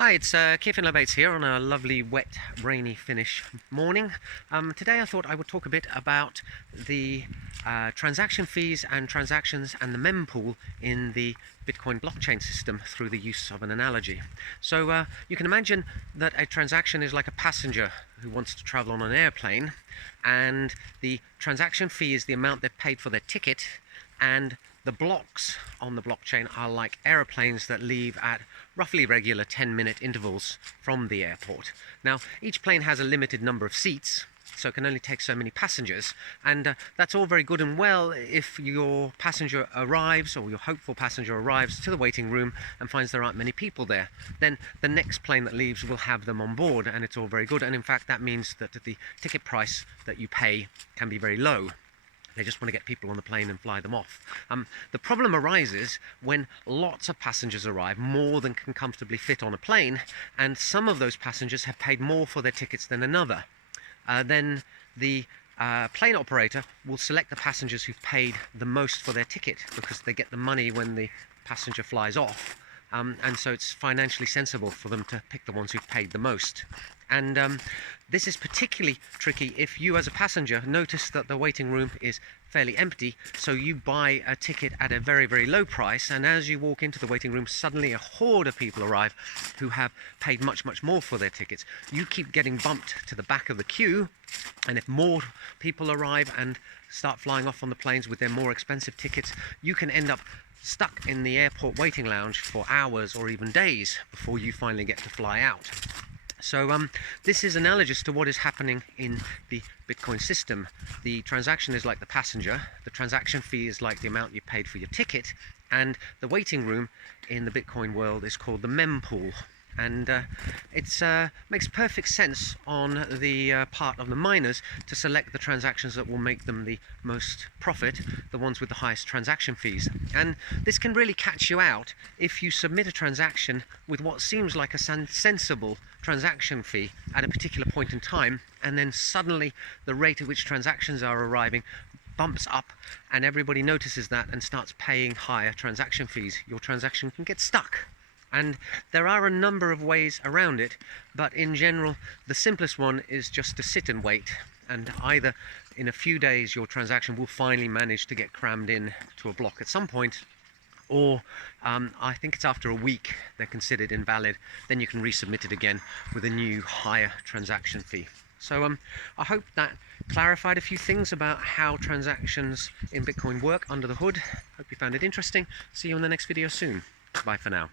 Hi, it's Kevin Labates here on a lovely, wet, rainy Finnish morning. Today I thought I would talk a bit about the transaction fees and transactions and the mempool in the Bitcoin blockchain system through the use of an analogy. So you can imagine that a transaction is like a passenger who wants to travel on an airplane, and the transaction fee is the amount they've paid for their ticket, and the blocks on the blockchain are like aeroplanes that leave at roughly regular 10-minute intervals from the airport. Now, each plane has a limited number of seats, so it can only take so many passengers, and that's all very good and well if your passenger arrives, or your hopeful passenger arrives to the waiting room and finds there aren't many people there. Then the next plane that leaves will have them on board, and it's all very good, and in fact that means that the ticket price that you pay can be very low. They just want to get people on the plane and fly them off. The problem arises when lots of passengers arrive, more than can comfortably fit on a plane, and some of those passengers have paid more for their tickets than another. Then the plane operator will select the passengers who've paid the most for their ticket, because they get the money when the passenger flies off. And so it's financially sensible for them to pick the ones who've paid the most. And this is particularly tricky if you as a passenger notice that the waiting room is fairly empty, so you buy a ticket at a very, very low price, and as you walk into the waiting room, suddenly a horde of people arrive who have paid much, much more for their tickets. You keep getting bumped to the back of the queue, and if more people arrive and start flying off on the planes with their more expensive tickets, you can end up stuck in the airport waiting lounge for hours or even days before you finally get to fly out. So this is analogous to what is happening in the Bitcoin system. The transaction is like the passenger, the transaction fee is like the amount you paid for your ticket, and the waiting room in the Bitcoin world is called the mempool. And it makes perfect sense on the part of the miners to select the transactions that will make them the most profit, the ones with the highest transaction fees. And this can really catch you out if you submit a transaction with what seems like a sensible transaction fee at a particular point in time, and then suddenly the rate at which transactions are arriving bumps up and everybody notices that and starts paying higher transaction fees. Your transaction can get stuck. And there are a number of ways around it, but in general the simplest one is just to sit and wait, and either in a few days your transaction will finally manage to get crammed in to a block at some point, or I think it's after a week they're considered invalid. Then you can resubmit it again with a new higher transaction fee. So I hope that clarified a few things about how transactions in Bitcoin work under the hood. Hope you found it interesting. See you in the next video soon. Bye for now.